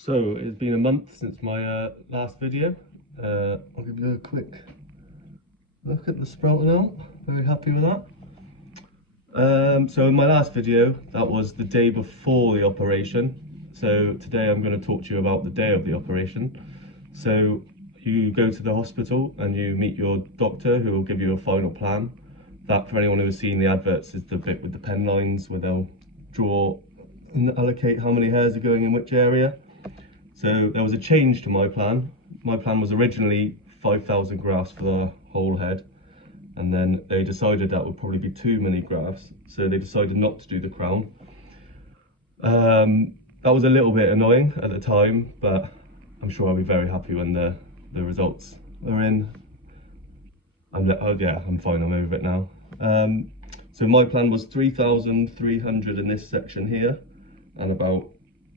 So it's been a month since my last video. I'll give you a quick look at the sprouting out. Very happy with that. So in my last video, that was the day before the operation. So today I'm going to talk to you about the day of the operation. So you go to the hospital and you meet your doctor, who will give you a final plan. That, for anyone who has seen the adverts, is the bit with the pen lines where they'll draw and allocate how many hairs are going in which area. So there was a change to my plan. My plan was originally 5,000 grafts for the whole head, and then they decided that would probably be too many grafts, so they decided not to do the crown. That was a little bit annoying at the time, but I'm sure I'll be very happy when the results are in. I'm fine, I'm over it now. So my plan was 3,300 in this section here, and about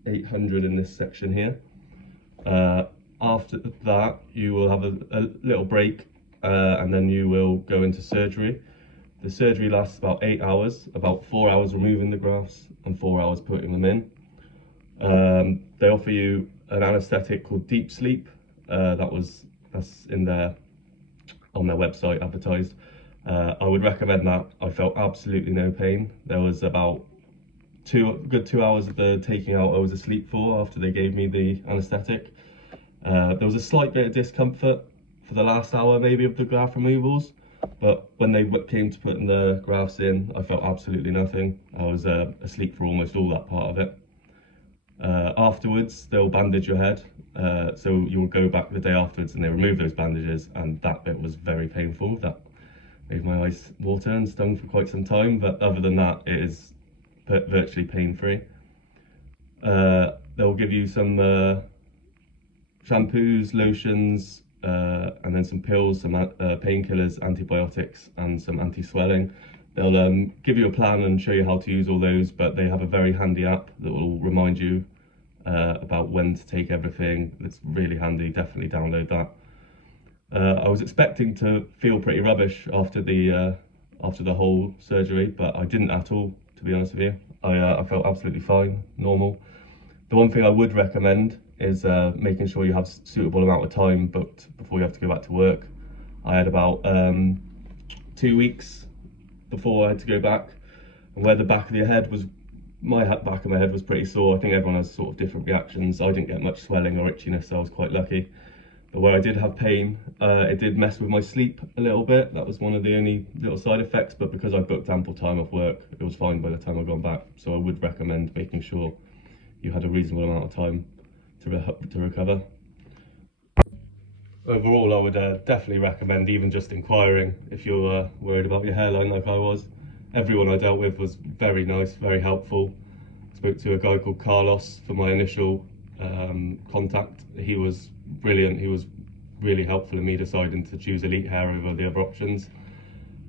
800 in this section here. After that, you will have a little break, and then you will go into surgery. The surgery lasts about 8 hours, about 4 hours removing the grafts and 4 hours putting them in. They offer you an anaesthetic called deep sleep. That's in on their website advertised. I would recommend that. I felt absolutely no pain. There was about good 2 hours of the taking out I was asleep for after they gave me the anaesthetic. There was a slight bit of discomfort for the last hour maybe of the graft removals, but when they came to putting the grafts in, I felt absolutely nothing. I was asleep for almost all that part of it. Afterwards, they'll bandage your head, so you'll go back the day afterwards and they remove those bandages, and that bit was very painful. That made my eyes water and stung for quite some time, but other than that, it is virtually pain-free. They'll give you some shampoos, lotions, and then some pills, some painkillers, antibiotics, and some anti-swelling. They'll give you a plan and show you how to use all those, but they have a very handy app that will remind you about when to take everything. It's really handy, definitely download that. I was expecting to feel pretty rubbish after the whole surgery, but I didn't at all, to be honest with you. I felt absolutely fine, normal. The one thing I would recommend is making sure you have a suitable amount of time booked before you have to go back to work. I had about 2 weeks before I had to go back, and where the back of your head was, my back of my head was pretty sore. I think everyone has sort of different reactions. I didn't get much swelling or itchiness, so I was quite lucky. But where I did have pain, it did mess with my sleep a little bit. That was one of the only little side effects, but because I booked ample time off work, it was fine by the time I got back. So I would recommend making sure you had a reasonable amount of time to recover. Overall, I would definitely recommend even just inquiring if you're worried about your hairline like I was. Everyone I dealt with was very nice, very helpful. I spoke to a guy called Carlos for my initial contact. He was brilliant. He was really helpful in me deciding to choose Elite Hair over the other options.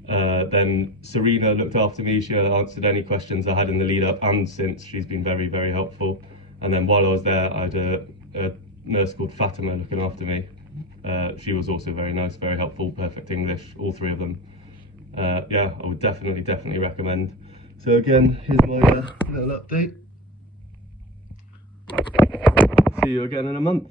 Then Serena looked after me. She answered any questions I had in the lead up and since. She's been very, very helpful. And then while I was there, I had a nurse called Fatima looking after me. She was also very nice, very helpful, perfect English, all three of them. Yeah, I would definitely recommend. So again, here's my little update. See you again in a month.